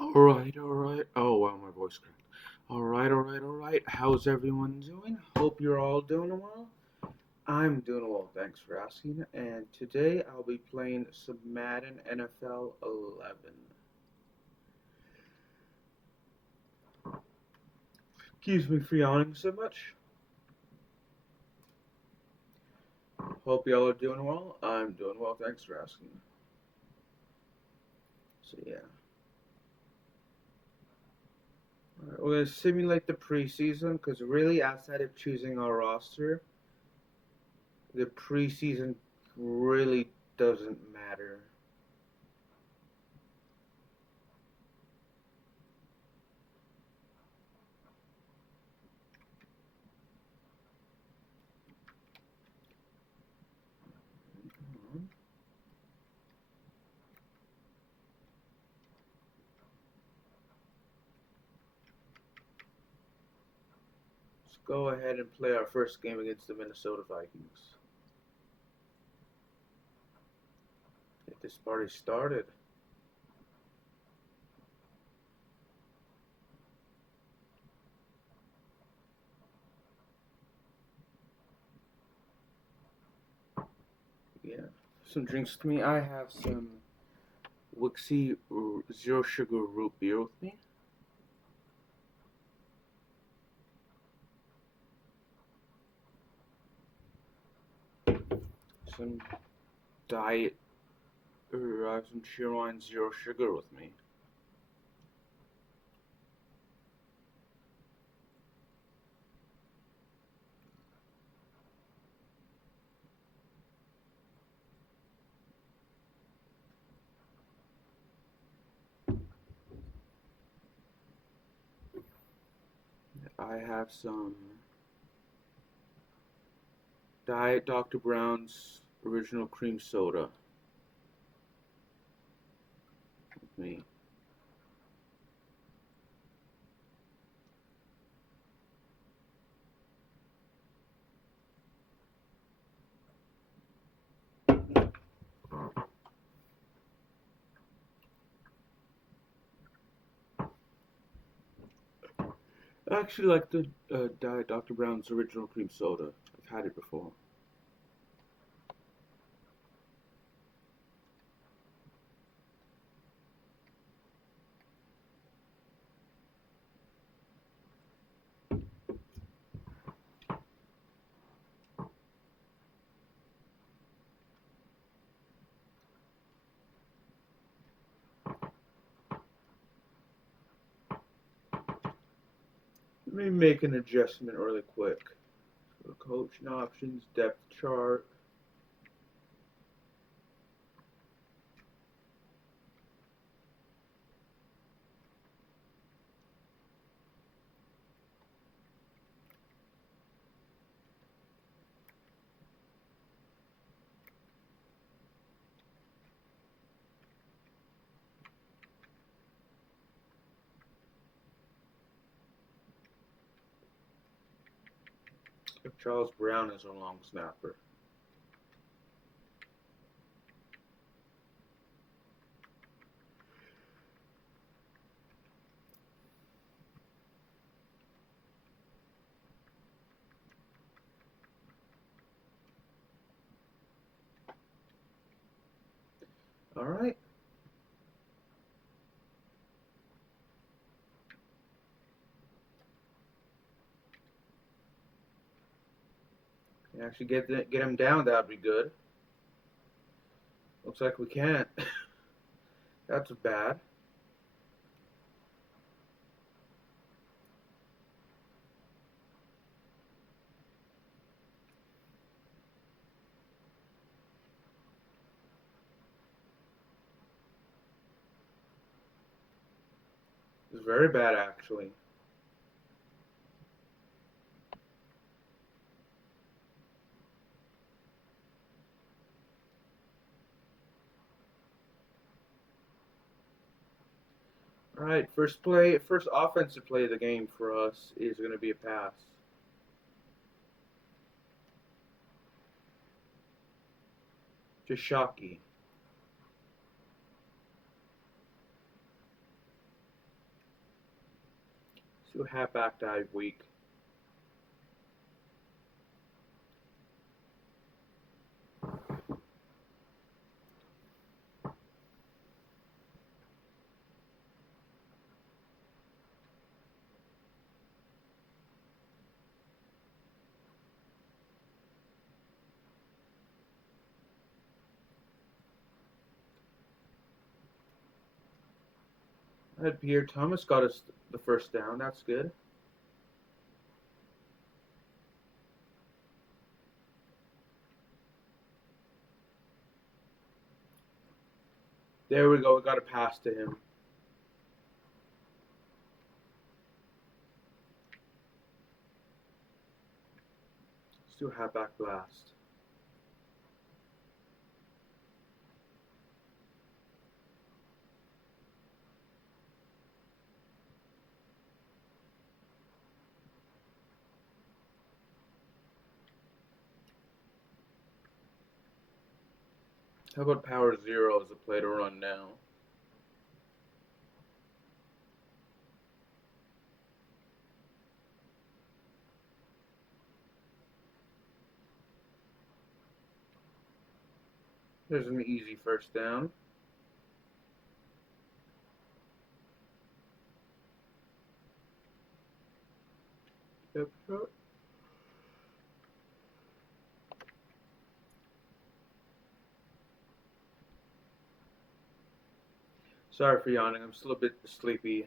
Alright. Oh wow, my voice cracked. Alright. How's everyone doing? Hope you're all doing well. I'm doing well, thanks for asking. And today I'll be playing some Madden NFL 11. Excuse me for yawning so much. Hope y'all are doing well. I'm doing well, thanks for asking. So yeah. Alright, we're gonna simulate the preseason because really outside of choosing our roster, the preseason really doesn't matter. Let's go ahead and play our first game against the Minnesota Vikings. Get this party started. Yeah. Some drinks to me. I have some Wixie Zero Sugar Root Beer with me. Some Diet or I have some Cheerwine Zero Sugar with me. I have some Diet Dr. Brown's Original Cream Soda with me. I actually like the Diet Dr. Brown's Original Cream Soda. I've had it before. Let me make an adjustment really quick. So coaching options, depth chart. Charles Brown is a long snapper. All right. Can actually get him down. That'd be good. Looks like we can't. That's bad. It's very bad, actually. All right. First offensive play of the game for us is going to be a pass. Just shocky. To halfback dive week. Pierre Thomas got us the first down. That's good. There we go. We got a pass to him. Let's do a halfback blast. How about power zero as a play to run now? There's an easy first down. Yep. Sorry for yawning. I'm still a bit sleepy.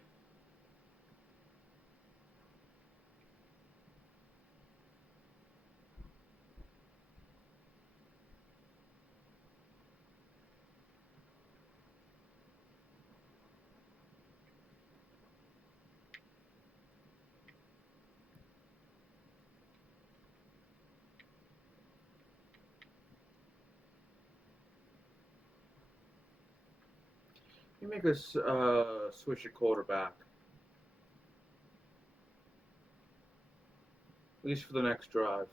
You make us switch a quarterback. At least for the next drive.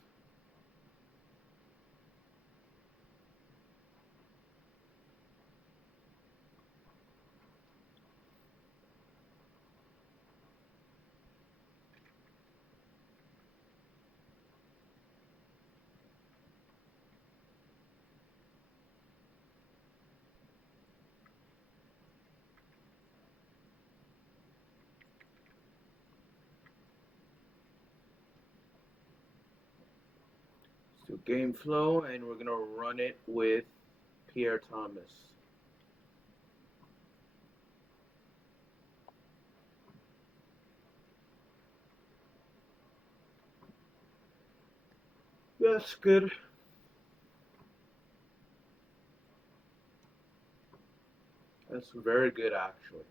Let's do game flow, and we're gonna run it with Pierre Thomas. That's good. That's very good, actually.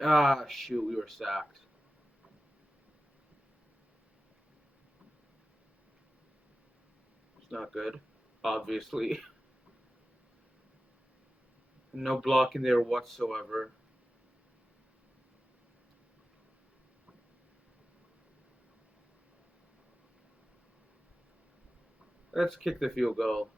Ah, shoot, we were sacked. It's not good, obviously. No blocking there whatsoever. Let's kick the field goal.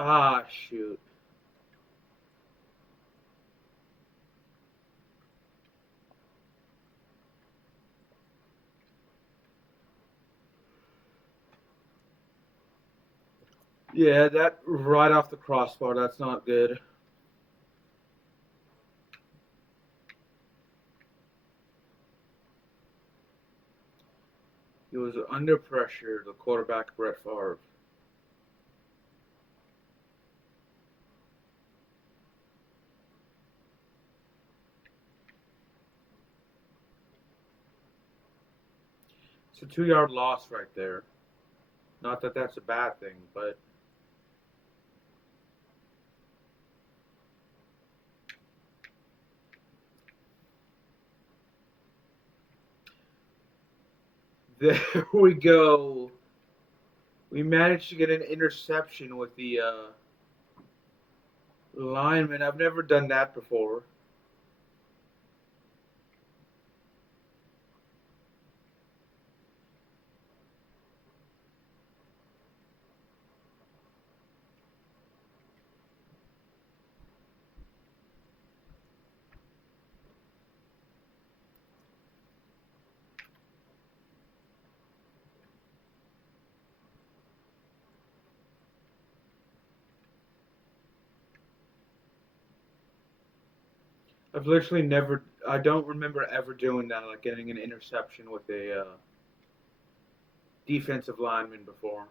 Ah, shoot. Yeah, that right off the crossbar, that's not good. He was under pressure, the quarterback, Brett Favre. It's a 2 yard loss right there. Not that that's a bad thing, but there we go. We managed to get an interception with the lineman. I've never done that before. I've literally never. I don't remember ever doing that, like getting an interception with a defensive lineman before.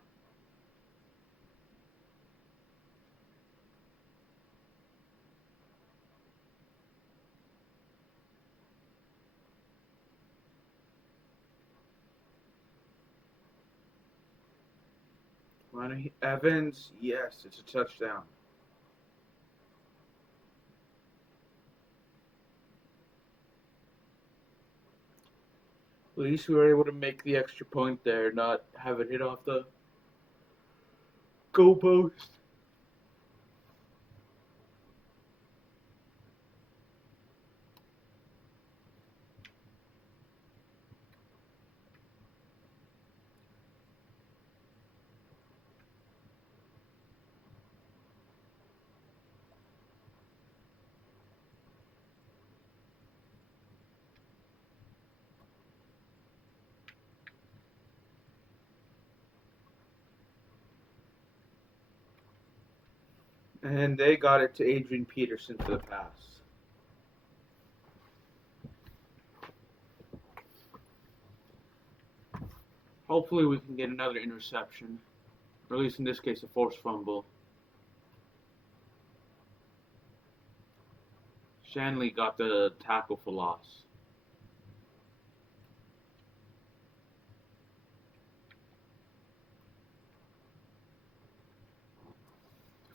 Ronnie Evans, yes, it's a touchdown. At least we were able to make the extra point there, not have it hit off the goalpost. And they got it to Adrian Peterson for the pass. Hopefully we can get another interception, or at least in this case a forced fumble. Shanley got the tackle for loss.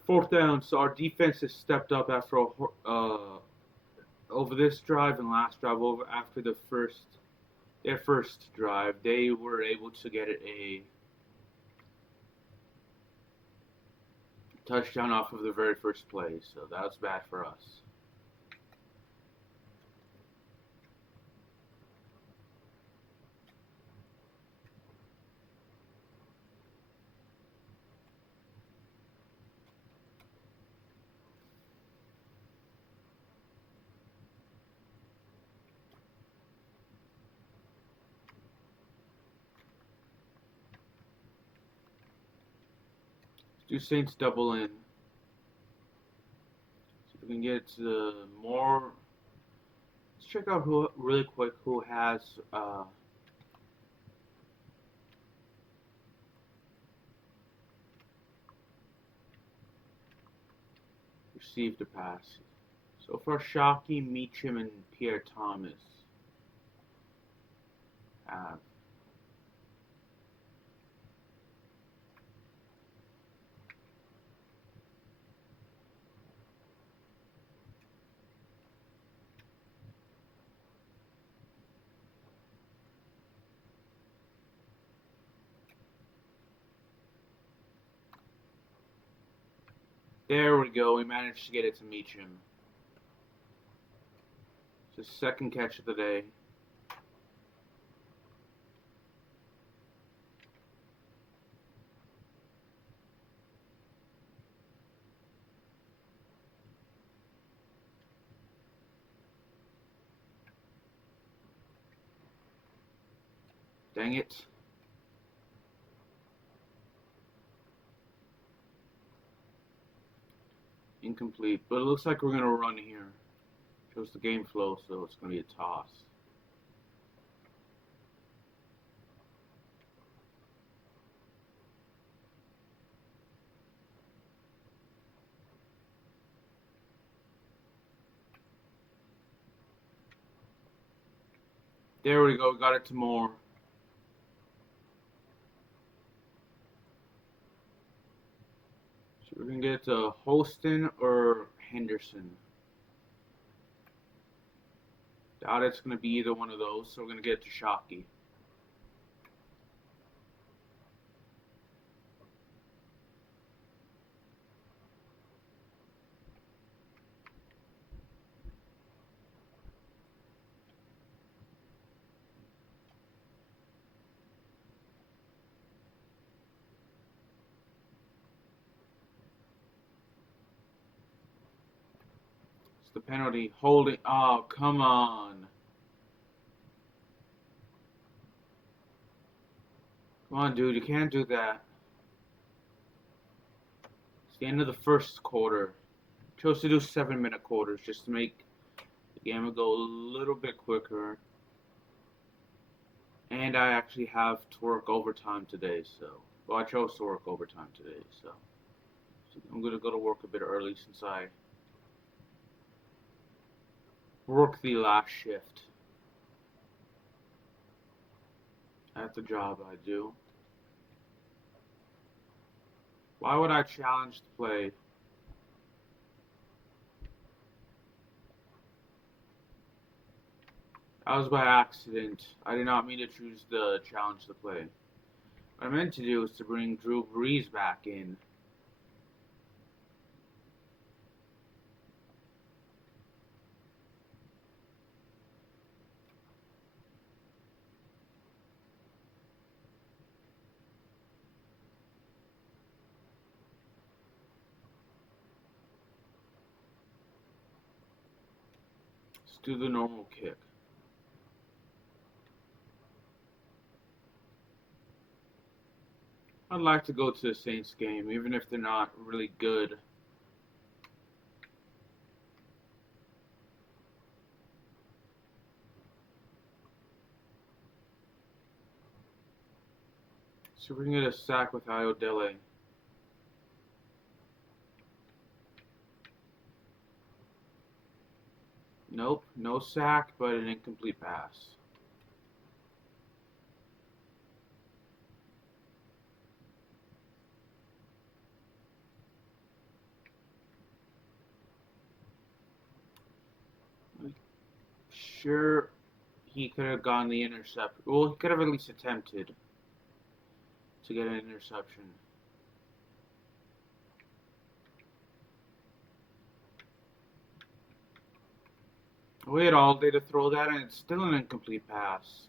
Fourth down, so our defense has stepped up after over this drive and last drive. Over after their first drive, they were able to get a touchdown off of the very first play, so that was bad for us. Do Saints double in? So we can get more. Let's check out who really quick who has received a pass. So far, Shockey, Meacham, and Pierre Thomas have. There we go. We managed to get it to Meacham. It's his second catch of the day. Dang it. Incomplete. But it looks like we're going to run here. Shows the game flow, so it's going to be a toss. There we go. Got it to Moore. So we're going to get it to Holston or Henderson. Doubt it's going to be either one of those, so we're going to get it to Shockey. The penalty. Holding. Oh, come on. Come on, dude. You can't do that. It's the end of the first quarter. Chose to do 7-minute quarters just to make the game go a little bit quicker. And I actually have to work overtime today, so. Well, I chose to work overtime today, so I'm going to go to work a bit early since I work the last shift at the job I do. Why would I challenge the play? That was by accident. I did not mean to choose the challenge the play. What I meant to do was to bring Drew Brees back in. Let's do the normal kick. I'd like to go to the Saints game, even if they're not really good. So we can get a sack with Iodele. Nope, no sack, but an incomplete pass. Sure, he could have gotten the intercept. Well, he could have at least attempted to get an interception. We had all day to throw that, and it's still an incomplete pass.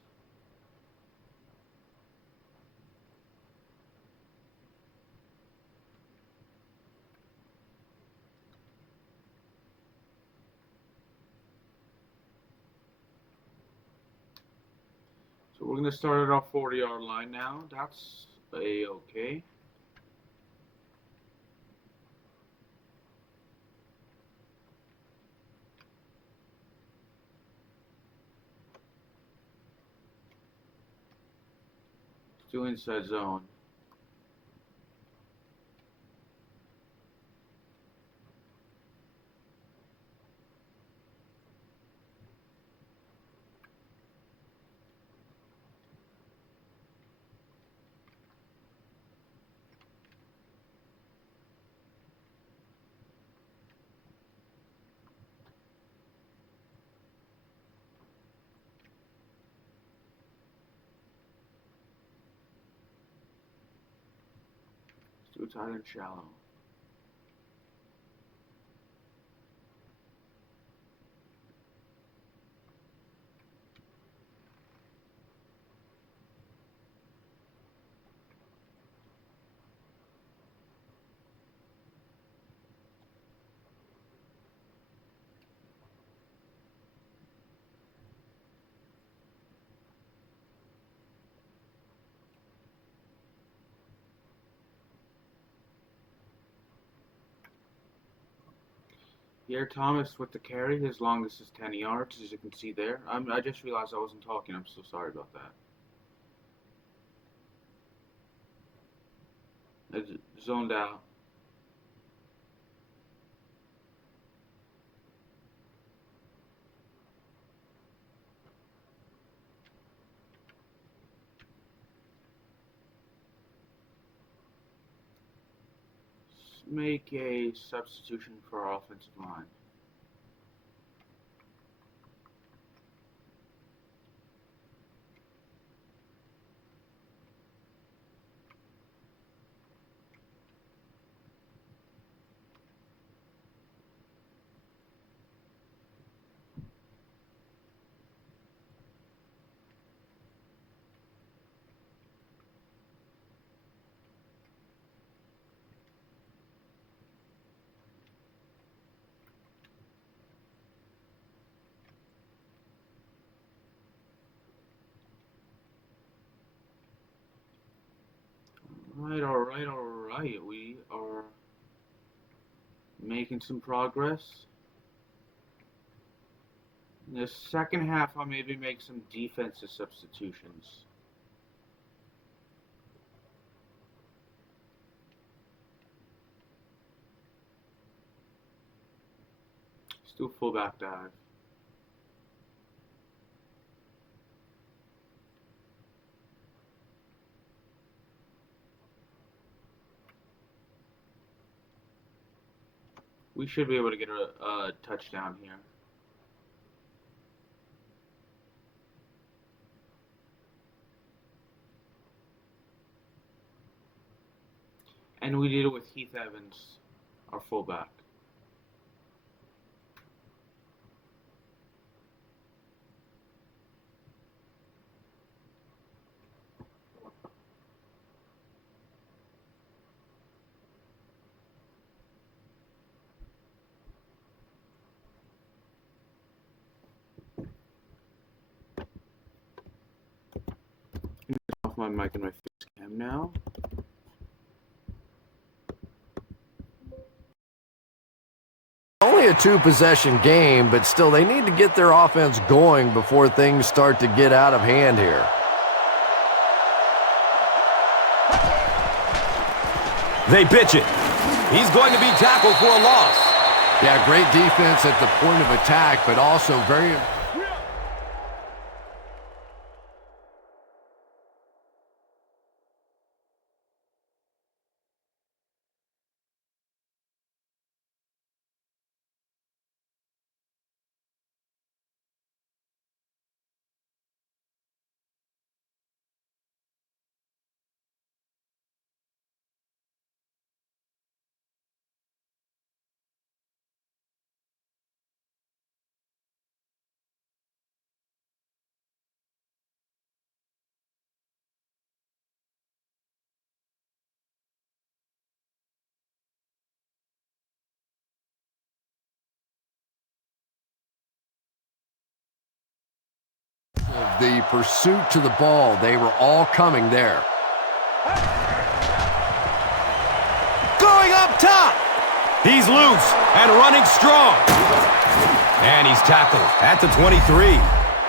So we're going to start at our 40-yard line now. That's a-okay. Let's do inside zone. Let's do tight and shallow. Pierre Thomas with the carry. His longest is 10 yards, as you can see there. I just realized I wasn't talking. I'm so sorry about that. I zoned out. Let's make a substitution for our offensive line. Alright. We are making some progress. In the second half, I'll maybe make some defensive substitutions. Let's do a fullback dive. We should be able to get a touchdown here. And we did it with Heath Evans, our fullback. Off my mic and my face cam now. Only a two-possession game, but still they need to get their offense going before things start to get out of hand here. They pitch it. He's going to be tackled for a loss. Yeah, great defense at the point of attack, but also very... The pursuit to the ball, they were all coming there. Going up top. He's loose and running strong. And he's tackled at the 23.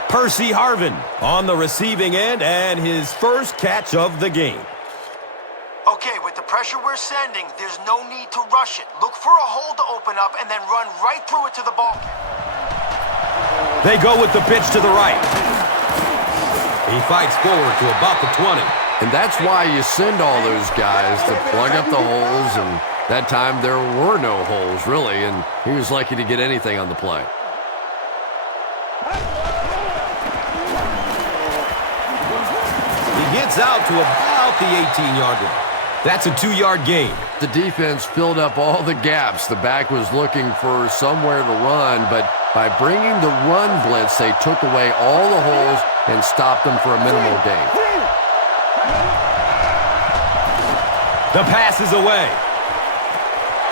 Percy Harvin on the receiving end and his first catch of the game. Okay, with the pressure we're sending, there's no need to rush it. Look for a hole to open up and then run right through it to the ball. They go with the pitch to the right. He fights forward to about the 20. And that's why you send all those guys to plug up the holes, and that time there were no holes, really, and he was lucky to get anything on the play. He gets out to about the 18-yard line. That's a 2-yard gain. The defense filled up all the gaps. The back was looking for somewhere to run, but by bringing the run blitz, they took away all the holes and stopped them for a minimal gain. The pass is away.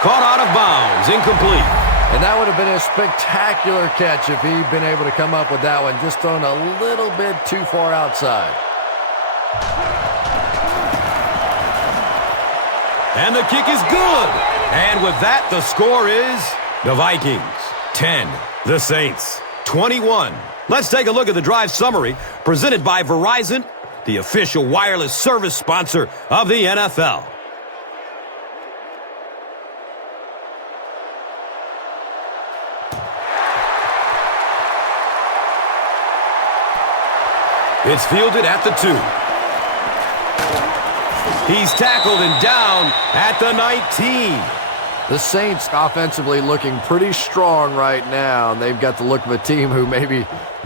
Caught out of bounds, incomplete. And that would have been a spectacular catch if he'd been able to come up with that one, just thrown a little bit too far outside. And the kick is good. And with that, the score is the Vikings 10, the Saints 21. Let's take a look at the drive summary presented by Verizon, the official wireless service sponsor of the NFL. It's fielded at the 2. He's tackled and down at the 19. The Saints offensively looking pretty strong right now, and they've got the look of a team who may be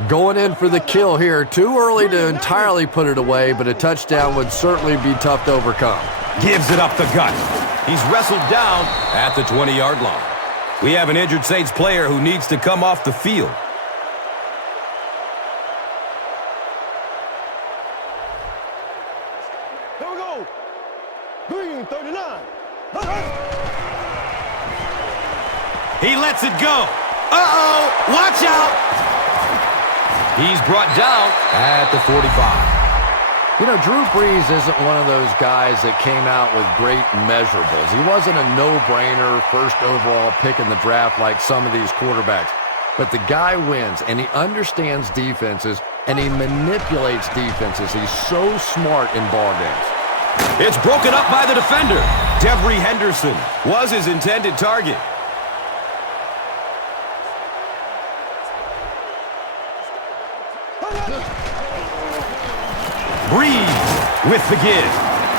going in for the kill here. Too early to entirely put it away, but a touchdown would certainly be tough to overcome. Gives it up the gut. He's wrestled down at the 20-yard line. We have an injured Saints player who needs to come off the field. Here we go. Green 39. He lets it go. Uh-oh, watch out. He's brought down at the 45. You know, Drew Brees isn't one of those guys that came out with great measurables. He wasn't a no-brainer first overall pick in the draft like some of these quarterbacks. But the guy wins, and he understands defenses, and he manipulates defenses. He's so smart in ball games. It's broken up by the defender. Devery Henderson was his intended target. Breeze with the give.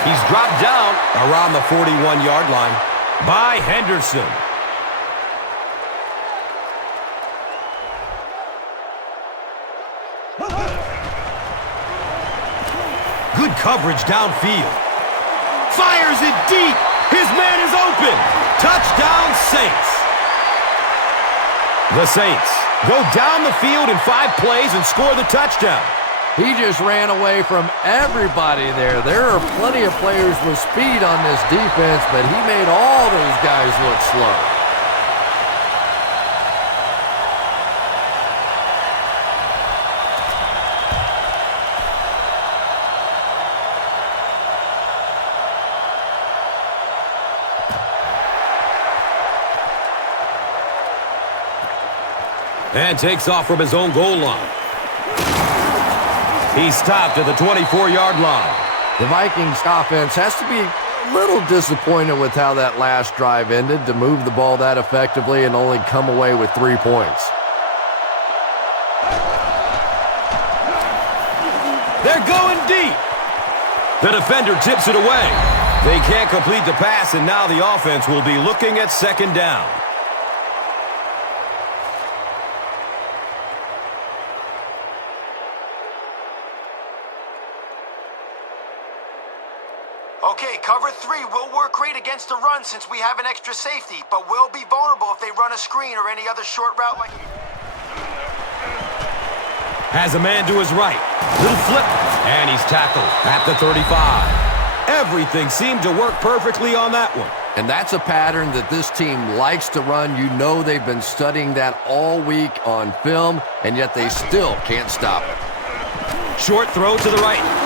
He's dropped down around the 41-yard line by Henderson. Good coverage downfield. Fires it deep. His man is open. Touchdown, Saints. The Saints go down the field in 5 plays and score the touchdown. He just ran away from everybody there. There are plenty of players with speed on this defense, but he made all those guys look slow. And takes off from his own goal line. He stopped at the 24-yard line. The Vikings offense has to be a little disappointed with how that last drive ended to move the ball that effectively and only come away with 3 points. They're going deep. The defender tips it away. They can't complete the pass, and now the offense will be looking at second down. Okay, cover 3 will work great against the run since we have an extra safety, but will be vulnerable if they run a screen or any other short route like... Has a man to his right. Little flip, and he's tackled at the 35. Everything seemed to work perfectly on that one. And that's a pattern that this team likes to run. You know they've been studying that all week on film, and yet they still can't stop it. Short throw to the right.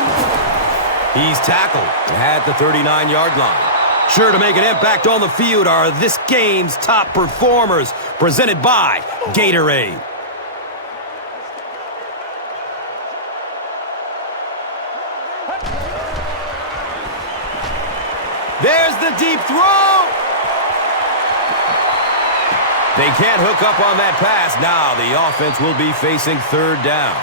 He's tackled at the 39-yard line. Sure to make an impact on the field are this game's top performers, presented by Gatorade. There's the deep throw. They can't hook up on that pass. Now the offense will be facing third down.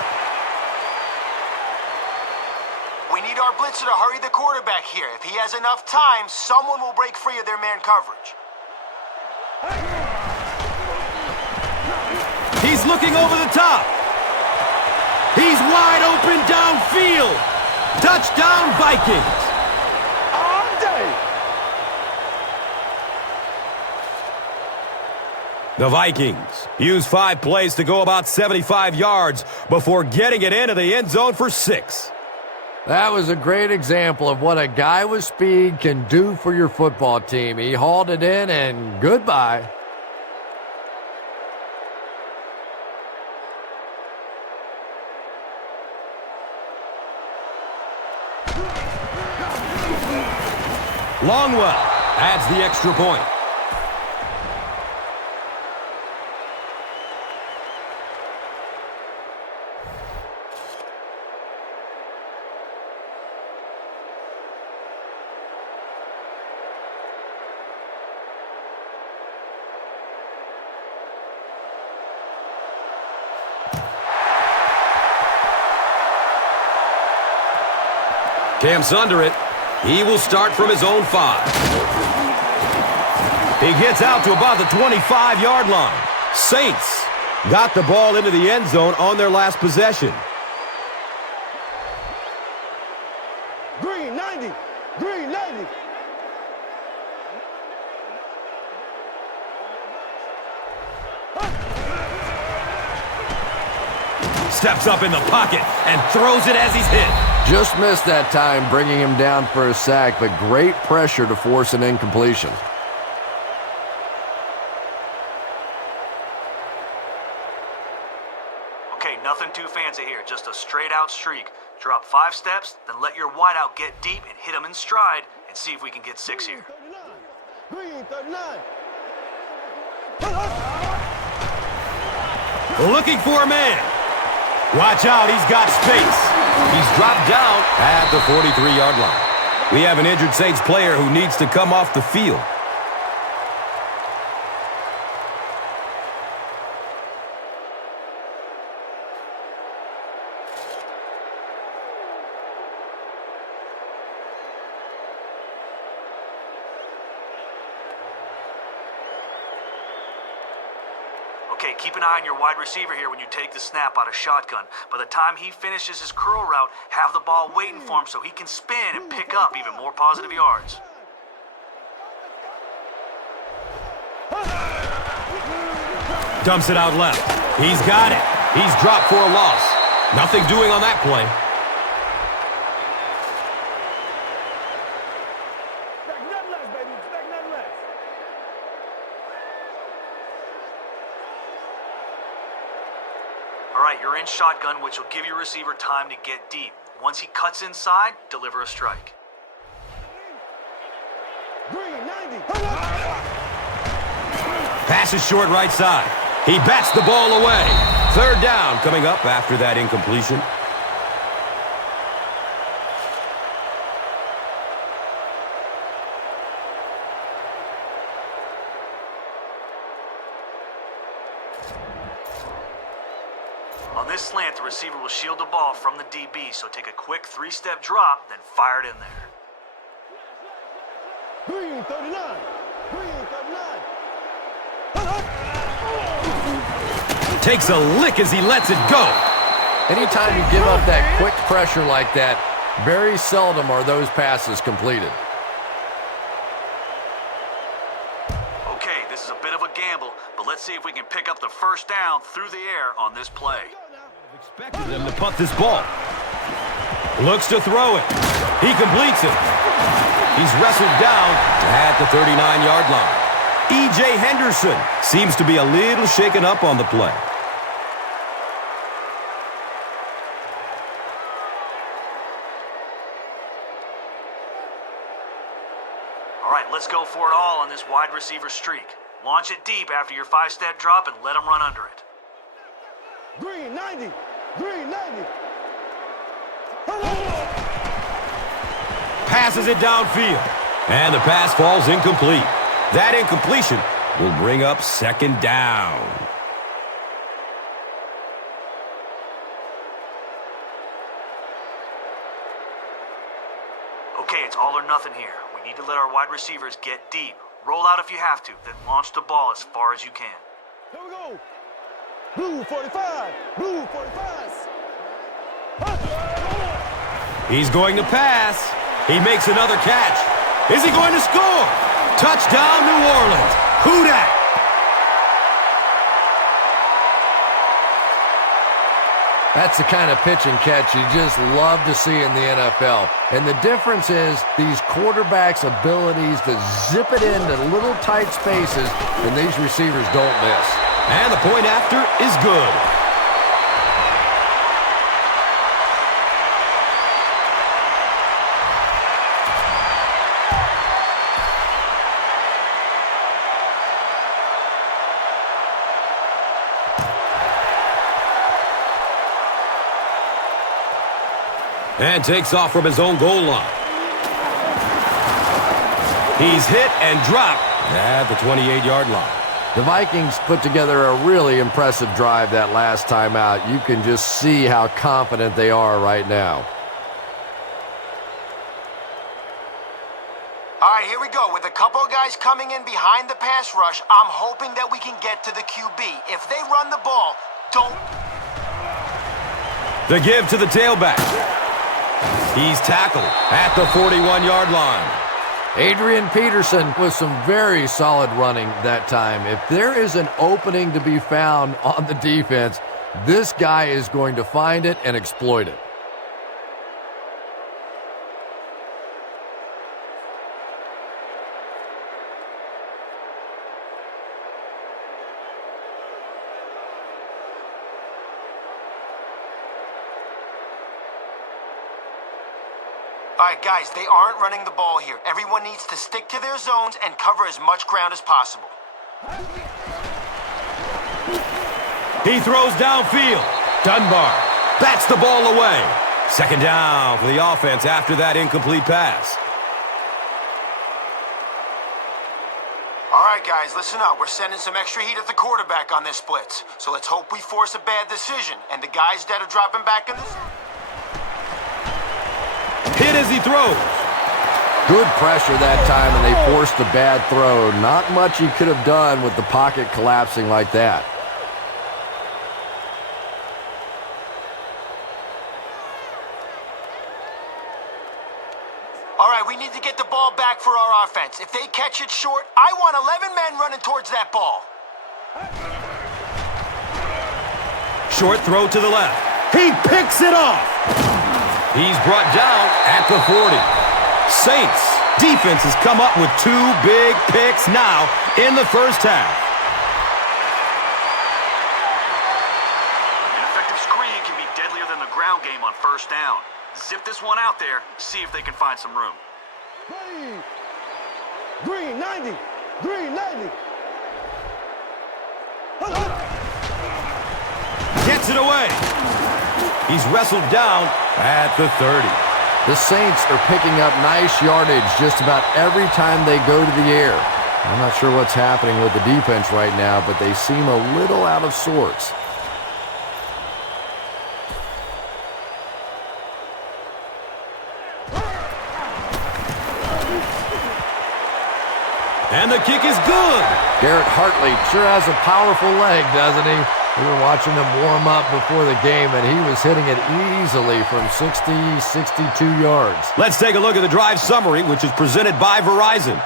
We need our blitzer to hurry the quarterback here. If he has enough time, someone will break free of their man coverage. He's looking over the top. He's wide open downfield. Touchdown, Vikings. All day. The Vikings use 5 plays to go about 75 yards before getting it into the end zone for 6. That was a great example of what a guy with speed can do for your football team. He hauled it in, and goodbye. Longwell adds the extra point. Cam's under it. He will start from his own 5. He gets out to about the 25-yard line. Saints got the ball into the end zone on their last possession. Green 90. Green 90. Steps up in the pocket and throws it as he's hit. Just missed that time, bringing him down for a sack, but great pressure to force an incompletion. Okay, nothing too fancy here, just a straight-out streak. Drop 5 steps, then let your wideout get deep and hit him in stride and see if we can get 6 here. Green 39. Looking for a man. Watch out, he's got space. He's dropped down at the 43-yard line. We have an injured Saints player who needs to come off the field. Okay, keep an eye on your wide receiver here when you take the snap out of shotgun. By the time he finishes his curl route, have the ball waiting for him so he can spin and pick up even more positive yards. Dumps it out left. He's got it. He's dropped for a loss. Nothing doing on that play. Expect nothing less, baby. Expect nothing less. All right, you're in shotgun, which will give your receiver time to get deep. Once he cuts inside, deliver a strike. Green 90. Pass is short right side. He bats the ball away. Third down coming up after that incompletion. On this slant, the receiver will shield the ball from the DB, so take a quick 3-step drop, then fire it in there. Green 39. Green 39. Takes a lick as he lets it go. Anytime you give up that quick pressure like that, very seldom are those passes completed. Okay, this is a bit of a gamble, but let's see if we can pick up the first down through the air on this play. Expected them to punt this ball. Looks to throw it. He completes it. He's wrestled down at the 39-yard line. E.J. Henderson seems to be a little shaken up on the play. All right, let's go for it all on this wide receiver streak. Launch it deep after your 5-step drop and let him run under it. Green 90. Green 90. Passes it downfield. And the pass falls incomplete. That incompletion will bring up second down. Okay, it's all or nothing here. We need to let our wide receivers get deep. Roll out if you have to, then launch the ball as far as you can. Here we go. Blue 45. Blue 45. He's going to pass. He makes another catch. Is he going to score? Touchdown, New Orleans. Who dat? That's the kind of pitch and catch you just love to see in the NFL. And the difference is these quarterbacks' abilities to zip it into little tight spaces, and these receivers don't miss. And the point after is good. And takes off from his own goal line. He's hit and dropped at the 28-yard line. The Vikings put together a really impressive drive that last time out. You can just see how confident they are right now. All right, here we go. With a couple of guys coming in behind the pass rush, I'm hoping that we can get to the QB. If they run the ball, don't... The give to the tailback. He's tackled at the 41-yard line. Adrian Peterson with some very solid running that time. If there is an opening to be found on the defense, this guy is going to find it and exploit it. All right, guys, they aren't running the ball here. Everyone needs to stick to their zones and cover as much ground as possible. He throws downfield. Dunbar bats the ball away. Second down for the offense after that incomplete pass. All right, guys, listen up. We're sending some extra heat at the quarterback on this blitz. So let's hope we force a bad decision. And the guys that are dropping back in this... Hit as he throws. Good pressure that time, and they forced a bad throw. Not much he could have done with the pocket collapsing like that. All right, we need to get the ball back for our offense. If they catch it short, I want 11 men running towards that ball. Short throw to the left. He picks it off. He's brought down at the 40. Saints defense has come up with 2 big picks now in the first half. An effective screen can be deadlier than the ground game on first down. Zip this one out there, see if they can find some room. Green 90. Green 90. Gets it away. He's wrestled down at the 30. The Saints are picking up nice yardage just about every time they go to the air. I'm not sure what's happening with the defense right now, but they seem a little out of sorts. And the kick is good. Garrett Hartley sure has a powerful leg, doesn't he? We were watching him warm up before the game, and he was hitting it easily from 60, 62 yards. Let's take a look at the drive summary, which is presented by Verizon.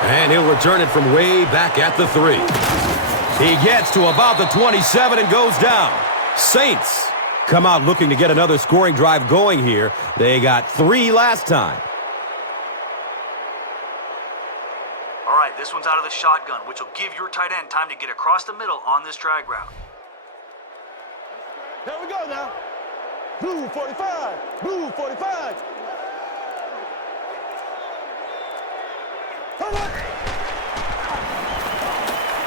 And he'll return it from way back at the 3. He gets to about the 27 and goes down. Saints come out looking to get another scoring drive going here. They got 3 last time. All right, this one's out of the shotgun, which will give your tight end time to get across the middle on this drag route. There we go now. Blue 45. Blue 45.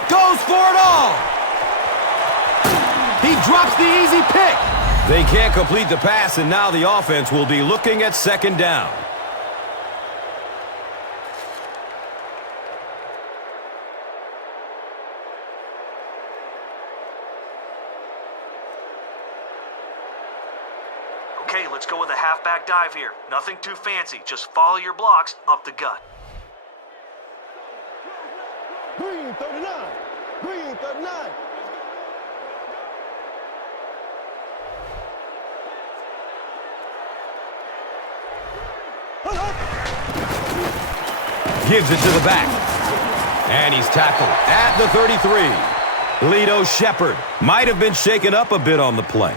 Goes for it all. He drops the easy pick. They can't complete the pass, and now the offense will be looking at second down. Okay, let's go with a halfback dive here. Nothing too fancy. Just follow your blocks up the gut. Green 39. Green 39. Gives it to the back. And he's tackled at the 33. Lito Shepherd might have been shaken up a bit on the play.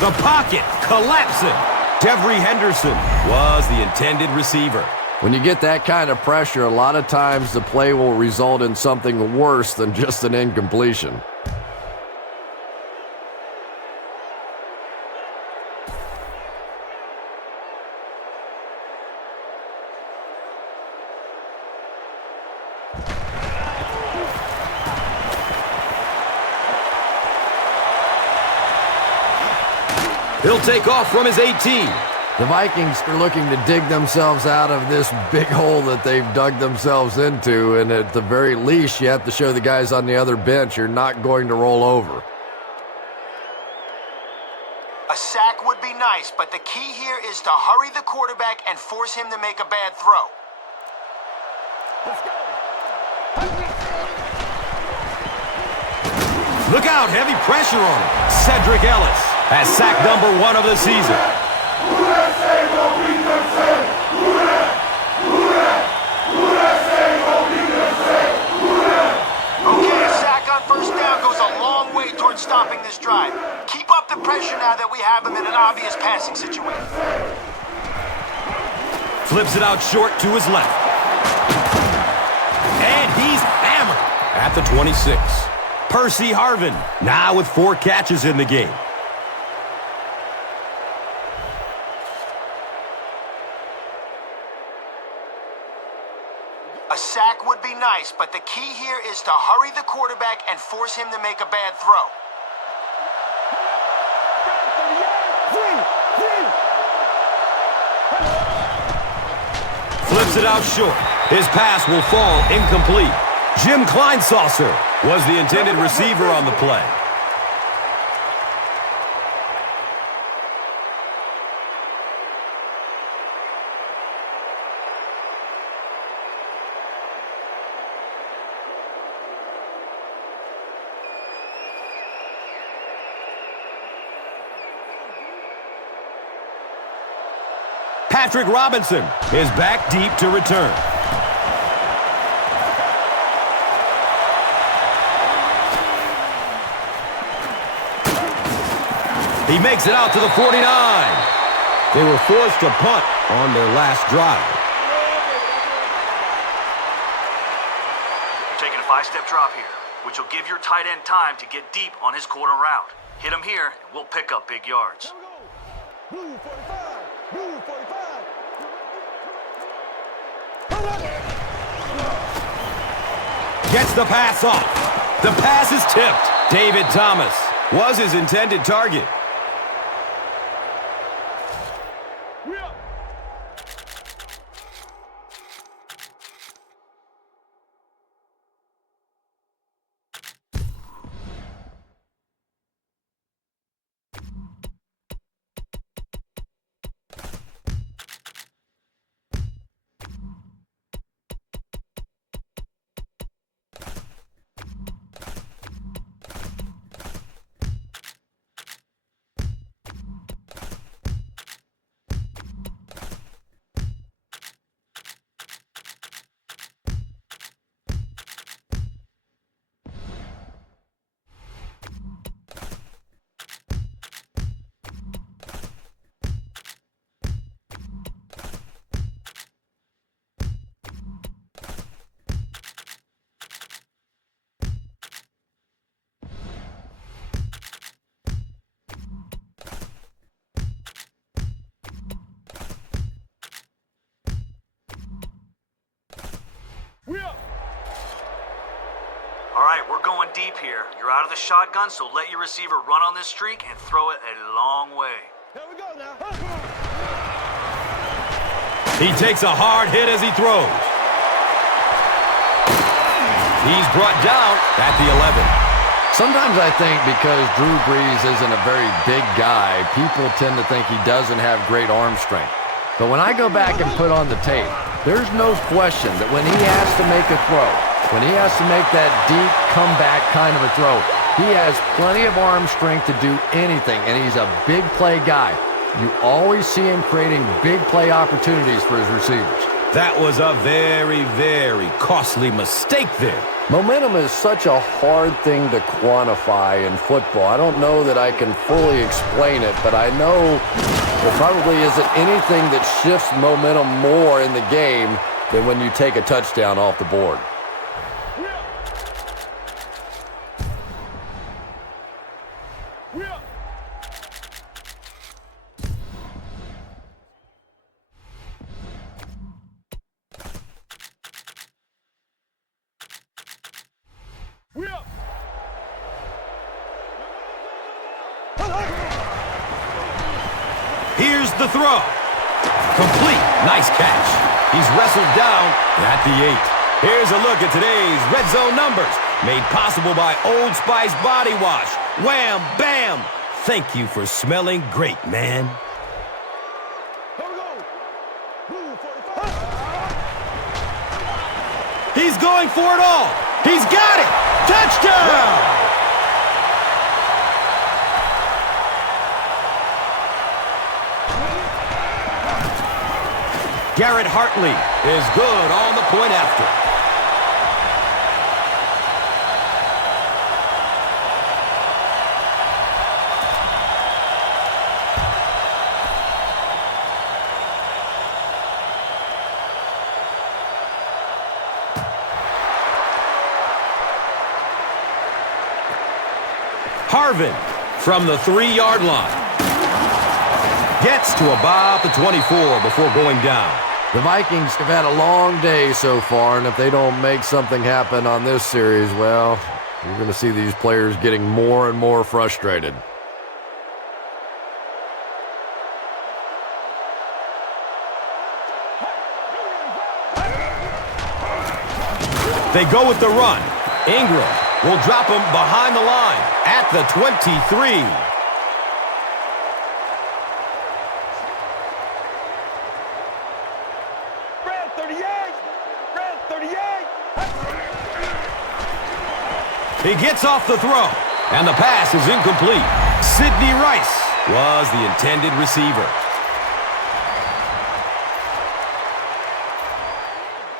The pocket collapsing. Devery Henderson was the intended receiver. When you get that kind of pressure, a lot of times the play will result in something worse than just an incompletion. He'll take off from his 18. The Vikings are looking to dig themselves out of this big hole that they've dug themselves into, and at the very least, you have to show the guys on the other bench you're not going to roll over. A sack would be nice, but the key here is to hurry the quarterback and force him to make a bad throw. Let's go. Look out, heavy pressure on him. Cedric Ellis has sack number 1 of the season. Okay, a sack on first down goes a long way towards stopping this drive. Keep up the pressure now that we have him in an obvious passing situation. Flips it out short to his left. And he's hammered at the 26. Percy Harvin now with 4 catches in the game. A sack would be nice, but the key here is to hurry the quarterback and force him to make a bad throw. Flips it out short. His pass will fall incomplete. Jim Kleinsaucer was the intended receiver on the play. Patrick Robinson is back deep to return. He makes it out to the 49. They were forced to punt on their last drive. Taking a 5-step drop here, which will give your tight end time to get deep on his corner route. Hit him here, and we'll pick up big yards. Blue 45. Blue 45. Gets the pass off. The pass is tipped. David Thomas was his intended target. All right, we're going deep here. You're out of the shotgun, so let your receiver run on this streak and throw it a long way. Here we go now. He takes a hard hit as he throws. He's brought down at the 11. Sometimes I think because Drew Brees isn't a very big guy, people tend to think he doesn't have great arm strength. But when I go back and put on the tape, there's no question that when he has to make a throw, when he has to make that deep comeback kind of a throw, he has plenty of arm strength to do anything, and he's a big play guy. You always see him creating big play opportunities for his receivers. That was a very, very costly mistake there. Momentum is such a hard thing to quantify in football. I don't know that I can fully explain it, but I know there probably isn't anything that shifts momentum more in the game than when you take a touchdown off the board. Here's the throw. Complete. Nice catch. He's wrestled down at the 8. Here's a look at today's red zone numbers. Made possible by Old Spice Body Wash. Wham, bam. Thank you for smelling great, man. Here we go. Blue 45. He's going for it all. He's got it. Touchdown. Garrett Hartley is good on the point after. Harvin from the 3-yard line. Gets to about the 24 before going down. The Vikings have had a long day so far, and if they don't make something happen on this series, well, you're going to see these players getting more and more frustrated. They go with the run. Ingram will drop him behind the line at the 23. Red 38. Red 38. He gets off the throw, and the pass is incomplete. Sidney Rice was the intended receiver.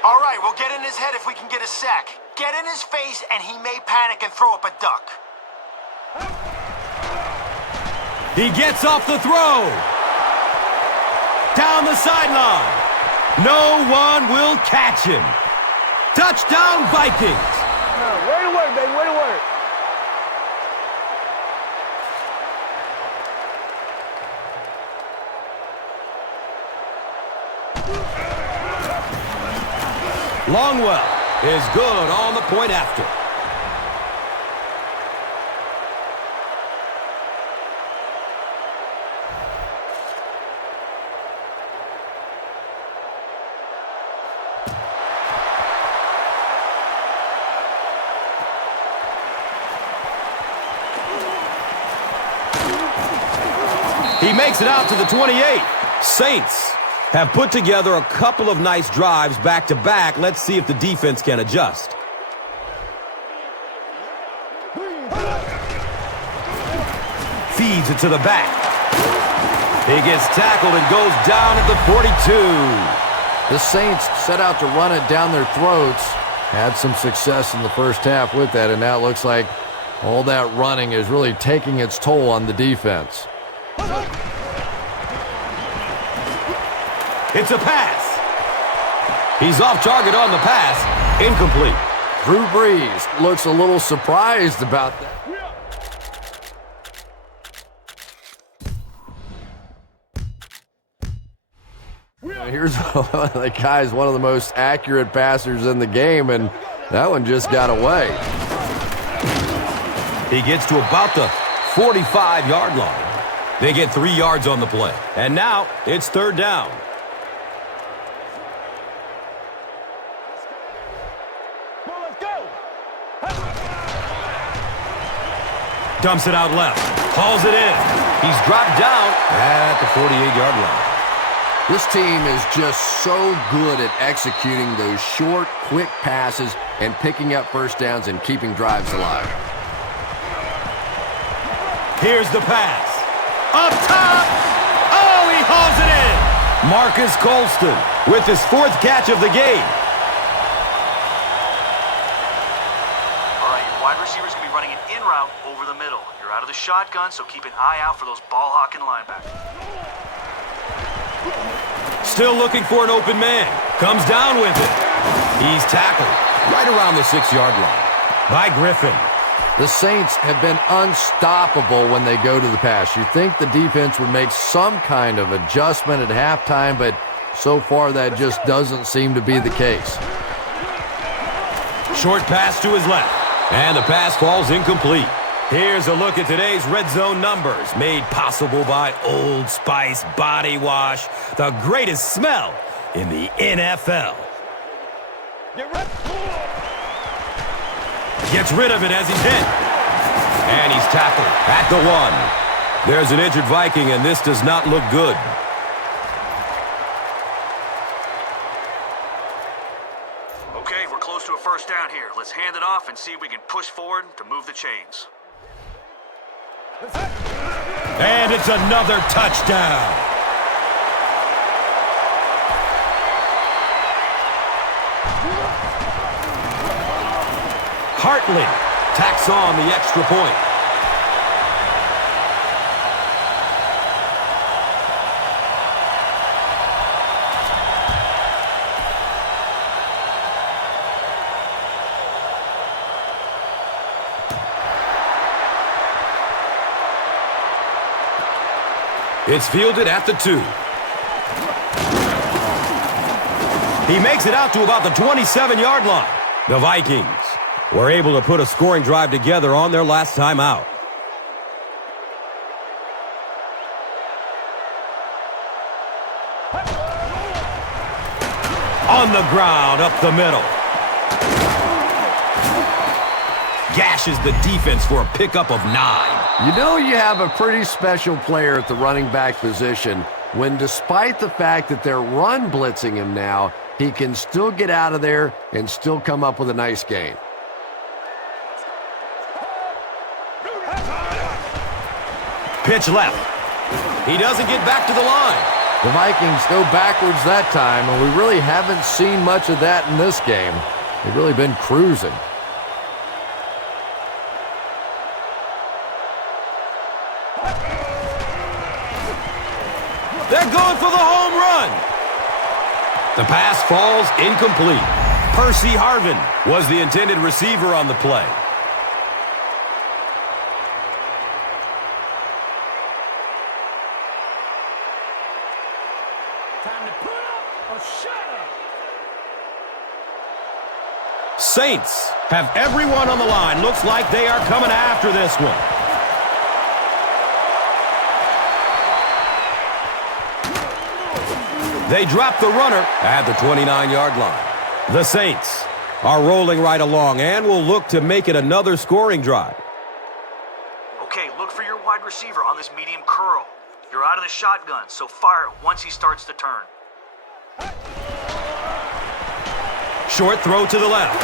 All right, we'll get in his head if we can get a sack. Get in his face, and he may panic and throw up a duck. He gets off the throw. Down the sideline. No one will catch him. Touchdown, Vikings. Way to work, baby. Way to work. Longwell is good on the point after. He makes it out to the 28. Saints have put together a couple of nice drives back-to-back. Let's see if the defense can adjust. Feeds it to the back. He gets tackled and goes down at the 42. The Saints set out to run it down their throats. Had some success in the first half with that, and now it looks like all that running is really taking its toll on the defense. It's a pass. He's off target on the pass. Incomplete. Drew Brees looks a little surprised about that. Here's the guy's one of the most accurate passers in the game, and that one just got away. He gets to about the 45-yard line. They get 3 yards on the play. And now it's third down. Dumps it out left. Hauls it in. He's dropped down at the 48-yard line. This team is just so good at executing those short, quick passes and picking up first downs and keeping drives alive. Here's the pass. Up top. Oh, he hauls it in. Marcus Colston with his 4th catch of the game. All right, your wide receiver's going to be running an in route over the middle. You're out of the shotgun, so keep an eye out for those ball-hawking linebackers. Still looking for an open man. Comes down with it. He's tackled right around the 6-yard line by Griffin. The Saints have been unstoppable when they go to the pass. You'd think the defense would make some kind of adjustment at halftime, but so far that just doesn't seem to be the case. Short pass to his left, and the pass falls incomplete. Here's a look at today's red zone numbers, made possible by Old Spice Body Wash, the greatest smell in the NFL. Get ready. Gets rid of it as he's hit. And he's tackled at the 1. There's an injured Viking, and this does not look good. Okay, we're close to a first down here. Let's hand it off and see if we can push forward to move the chains. And it's another touchdown. Hartley tacks on the extra point. It's fielded at the 2. He makes it out to about the 27-yard line. The Vikings were able to put a scoring drive together on their last time out. On the ground, up the middle. Gashes the defense for a pickup of 9. You know you have a pretty special player at the running back position when, despite the fact that they're run blitzing him now, he can still get out of there and still come up with a nice gain. Pitch left. He doesn't get back to the line. The Vikings go backwards that time, and we really haven't seen much of that in this game. They've really been cruising. They're going for the home run. The pass falls incomplete. Percy Harvin was the intended receiver on the play. Time to put up or shut up. Saints have everyone on the line. Looks like they are coming after this one. They drop the runner at the 29-yard line. The Saints are rolling right along and will look to make it another scoring drive. Okay, look for your wide receiver on this medium curl. You're out of the shotgun, so fire it once he starts to turn. Short throw to the left.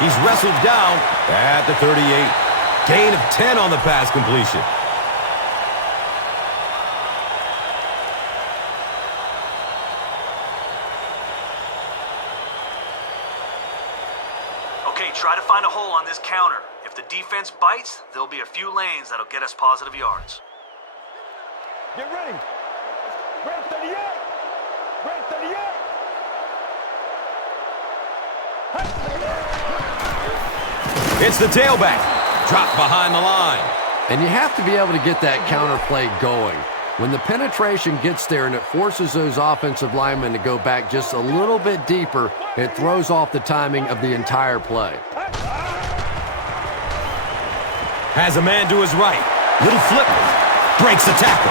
He's wrestled down at the 38. Gain of 10 on the pass completion. Okay, try to find a hole on this counter. If the defense bites, there'll be a few lanes that'll get us positive yards. Get ready. Red 38. Red 38. It's the tailback. Dropped behind the line. And you have to be able to get that counter play going. When the penetration gets there and it forces those offensive linemen to go back just a little bit deeper, it throws off the timing of the entire play. Has a man to his right. Little flip. Breaks the tackle.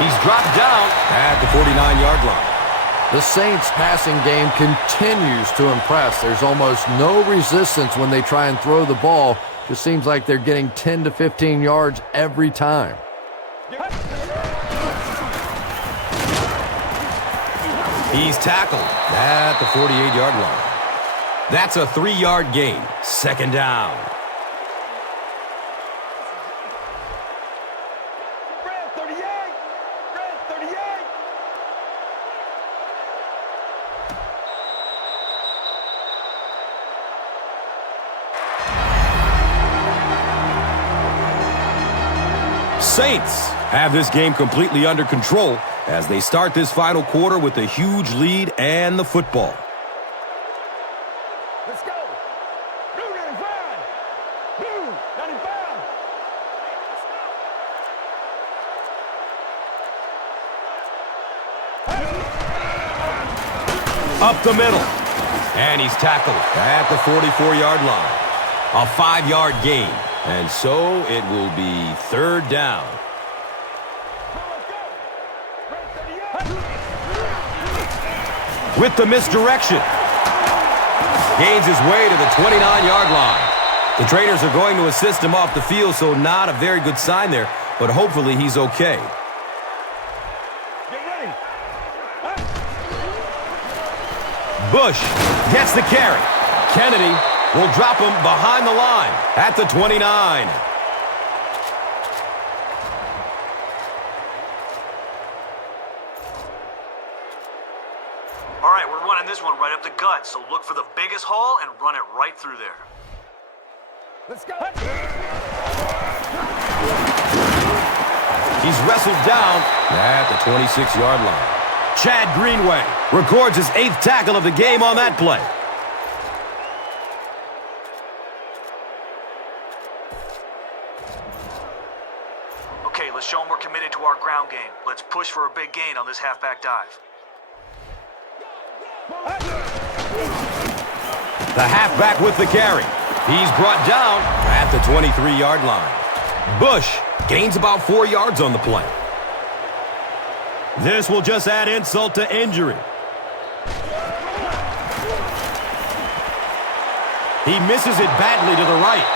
He's dropped down at the 49-yard line. The Saints' passing game continues to impress. There's almost no resistance when they try and throw the ball. Just seems like they're getting 10 to 15 yards every time. He's tackled at the 48-yard line. That's a 3-yard gain. Second down. Red 38. Red 38. Saints have this game completely under control as they start this final quarter with a huge lead and the football. Let's go. Blue 95. Blue 95. Up the middle. And he's tackled at the 44-yard line. A 5-yard gain. And so it will be third down. With the misdirection. Gains his way to the 29-yard line. The trainers are going to assist him off the field, so not a very good sign there, but hopefully he's okay. Bush gets the carry. Kennedy will drop him behind the line at the 29. All right, we're running this one right up the gut, so look for the biggest hole and run it right through there. Let's go. He's wrestled down at the 26-yard line. Chad Greenway records his 8th tackle of the game on that play. Okay, let's show them we're committed to our ground game. Let's push for a big gain on this halfback dive. The halfback with the carry. He's brought down at the 23-yard line. Bush gains about 4 yards on the play. This will just add insult to injury. He misses it badly to the right.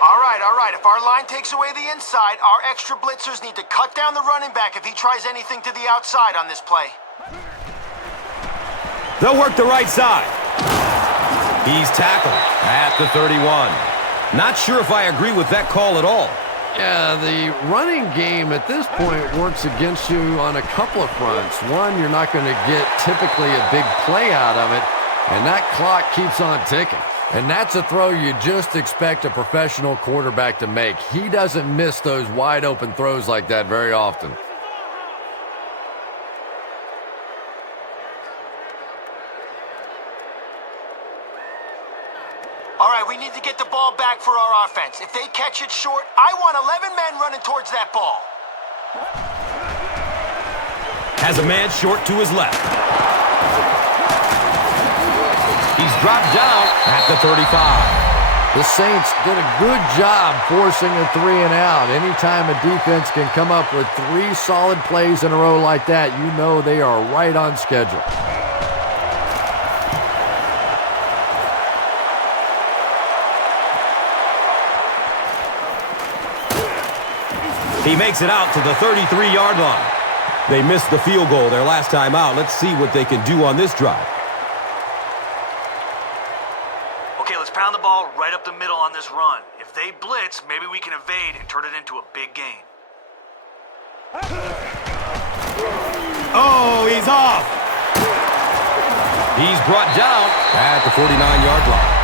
All right. If our line takes away the inside, our extra blitzers need to cut down the running back if he tries anything to the outside on this play. They'll work the right side. He's tackled at the 31. Not sure if I agree with that call at all. Yeah, the running game at this point works against you on a couple of fronts. One, you're not going to get typically a big play out of it, and that clock keeps on ticking. And that's a throw you just expect a professional quarterback to make. He doesn't miss those wide open throws like that very often. All right, we need to get the ball back for our offense. If they catch it short, I want 11 men running towards that ball. Has a man short to his left. He's dropped down at the 35. The Saints did a good job forcing a 3 and out. Anytime a defense can come up with 3 solid plays in a row like that, you know they are right on schedule. He makes it out to the 33-yard line. They missed the field goal their last time out. Let's see what they can do on this drive. Okay, let's pound the ball right up the middle on this run. If they blitz, maybe we can evade and turn it into a big gain. Oh, he's off. He's brought down at the 49-yard line.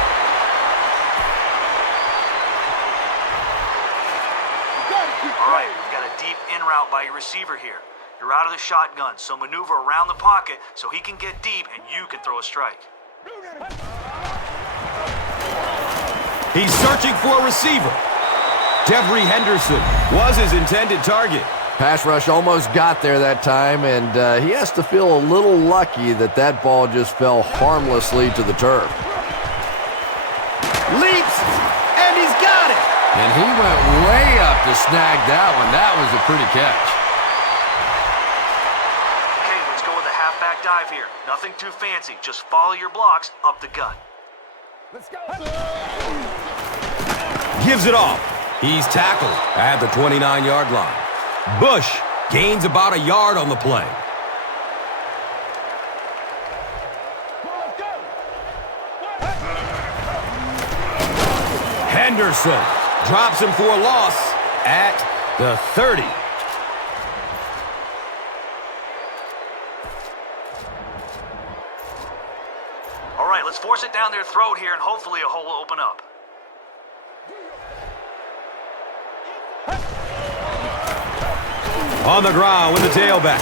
All right, we've got a deep in route by your receiver here. You're out of the shotgun, so maneuver around the pocket so he can get deep and you can throw a strike. He's searching for a receiver. Devery Henderson was his intended target. Pass rush almost got there that time, and he has to feel a little lucky that that ball just fell harmlessly to the turf. Leaps, and he's got it. And he went way up to snag that one. That was a pretty catch. Okay, let's go with a halfback dive here. Nothing too fancy. Just follow your blocks up the gut. Let's go. Gives it off. He's tackled at the 29-yard line. Bush gains about a yard on the play. Henderson drops him for a loss at the 30. All right, let's force it down their throat here and hopefully a hole will open up. On the ground with the tailback.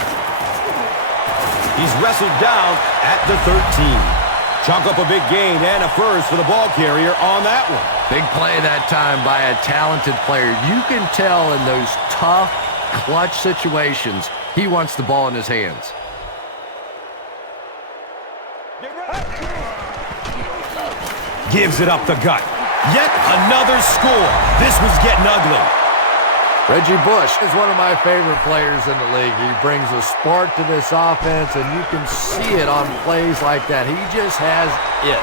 He's wrestled down at the 13. Chalk up a big gain and a first for the ball carrier on that one. Big play that time by a talented player. You can tell in those tough, clutch situations, he wants the ball in his hands. Get ready. Gives it up the gut. Yet another score. This was getting ugly. Reggie Bush is one of my favorite players in the league. He brings a spark to this offense, and you can see it on plays like that. He just has it.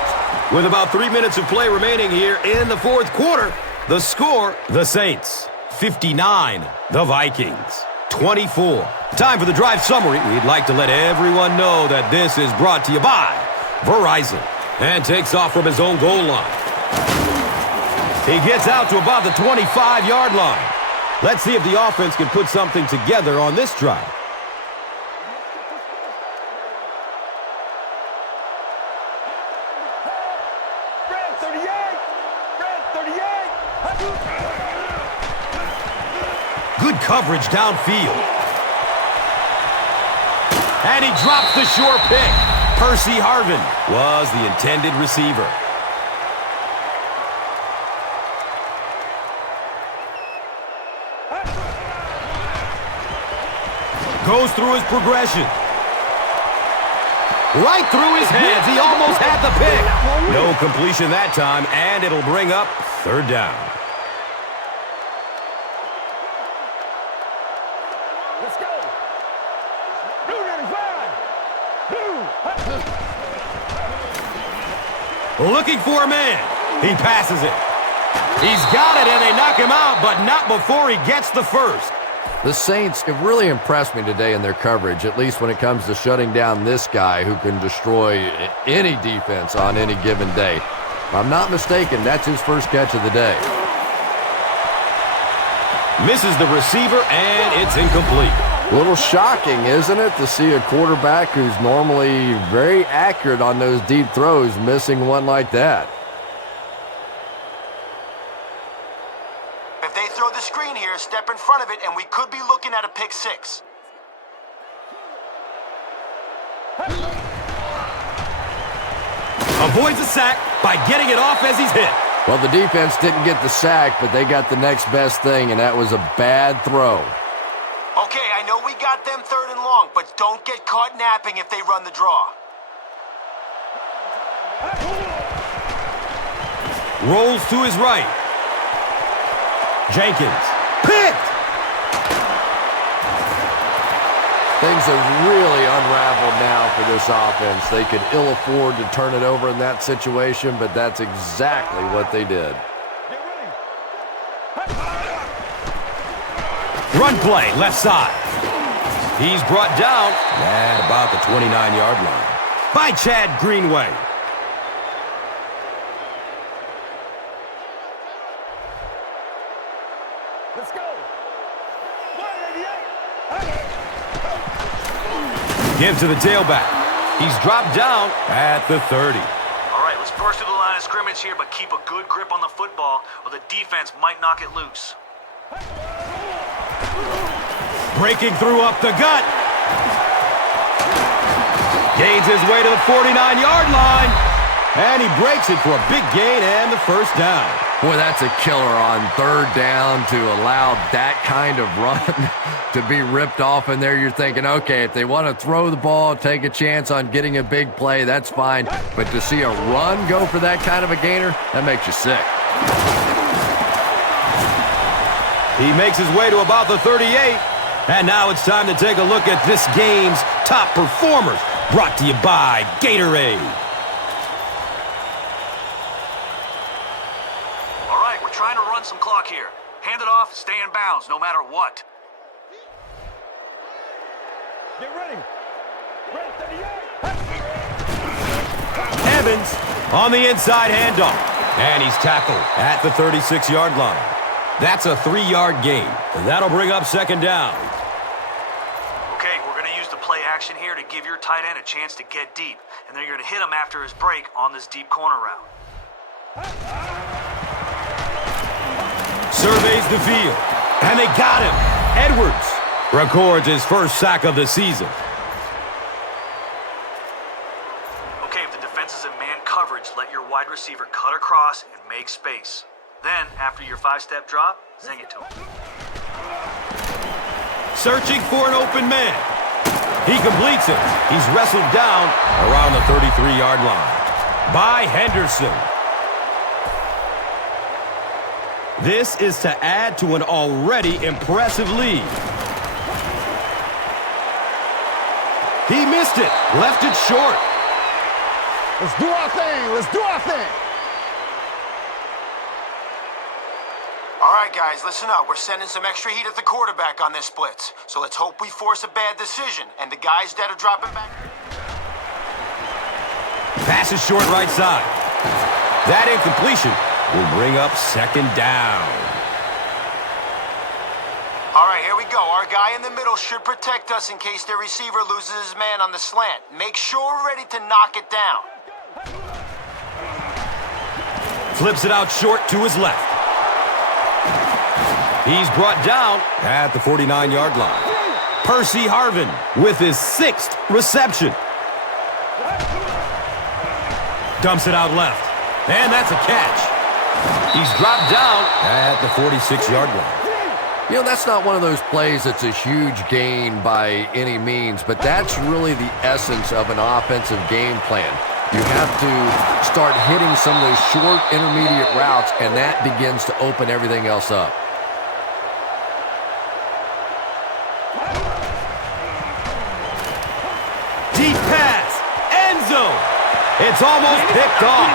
With about 3 minutes of play remaining here in the fourth quarter, the score, the Saints. 59, the Vikings. 24. Time for the drive summary. We'd like to let everyone know that this is brought to you by Verizon. And takes off from his own goal line. He gets out to about the 25-yard line. Let's see if the offense can put something together on this drive. Red 38. Red 38. Good coverage downfield. And he drops the sure pick. Percy Harvin was the intended receiver. Goes through his progression. Right through his hands. He almost had the pick. No completion that time, and it'll bring up third down. Let's go. Blue 95. Blue. Looking for a man. He passes it. He's got it, and they knock him out, but not before he gets the first. The Saints have really impressed me today in their coverage, at least when it comes to shutting down this guy who can destroy any defense on any given day. If I'm not mistaken, that's his first catch of the day. Misses the receiver, and it's incomplete. A little shocking, isn't it, to see a quarterback who's normally very accurate on those deep throws missing one like that. If they throw the screen here, step in front of it, and we could be looking at a pick six. Avoids a sack by getting it off as he's hit. Well, the defense didn't get the sack, but they got the next best thing, and that was a bad throw. Okay, I know we got them third and long, but don't get caught napping if they run the draw. Rolls to his right. Jenkins. Picked! Things have really unraveled now for this offense. They could ill afford to turn it over in that situation, but that's exactly what they did. Run play, left side. He's brought down at about the 29-yard line by Chad Greenway. Let's go. 188. Give to the tailback. He's dropped down at the 30. All right, let's burst through the line of scrimmage here, but keep a good grip on the football, or the defense might knock it loose. Breaking through up the gut. Gains his way to the 49-yard line. And he breaks it for a big gain and the first down. Boy, that's a killer on third down to allow that kind of run to be ripped off in there. You're thinking, okay, if they want to throw the ball, take a chance on getting a big play, that's fine. But to see a run go for that kind of a gainer, that makes you sick. He makes his way to about the 38. And now it's time to take a look at this game's top performers. Brought to you by Gatorade. All right, we're trying to run some clock here. Hand it off, stay in bounds, no matter what. Get ready. Red 38. Evans on the inside handoff. And he's tackled at the 36-yard line. That's a 3-yard gain. That'll bring up second down. Okay, we're going to use the play action here to give your tight end a chance to get deep. And then you're going to hit him after his break on this deep corner route. Surveys the field. And they got him. Edwards records his first sack of the season. Okay, if the defense is in man coverage, let your wide receiver cut across and make space. Then, after your 5-step drop, zing it to him. Searching for an open man. He completes it. He's wrestled down around the 33-yard line by Henderson. This is to add to an already impressive lead. He missed it. Left it short. Let's do our thing. Let's do our thing. All right, guys, listen up. We're sending some extra heat at the quarterback on this blitz. So let's hope we force a bad decision, and the guys that are dropping back... Pass is short right side. That incompletion will bring up second down. All right, here we go. Our guy in the middle should protect us in case their receiver loses his man on the slant. Make sure we're ready to knock it down. Flips it out short to his left. He's brought down at the 49-yard line. Percy Harvin with his 6th reception. Dumps it out left. And that's a catch. He's dropped down at the 46-yard line. You know, that's not one of those plays that's a huge gain by any means, but that's really the essence of an offensive game plan. You have to start hitting some of those short, intermediate routes, and that begins to open everything else up. Deep pass. End zone. It's almost picked off.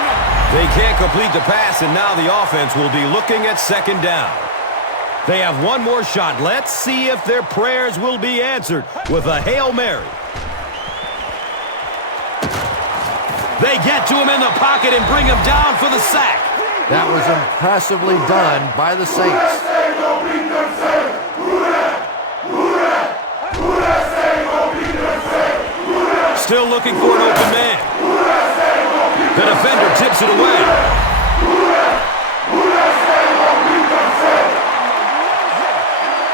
They can't complete the pass, and now the offense will be looking at second down. They have one more shot. Let's see if their prayers will be answered with a Hail Mary. They get to him in the pocket and bring him down for the sack. That was impressively done by the Saints. Still looking for an open man. The defender tips it away.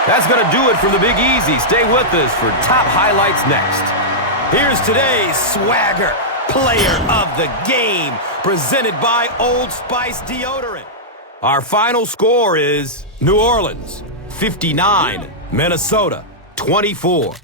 That's going to do it from the Big Easy. Stay with us for top highlights next. Here's today's swagger player of the game, presented by Old Spice Deodorant. Our final score is New Orleans 59, Minnesota 24.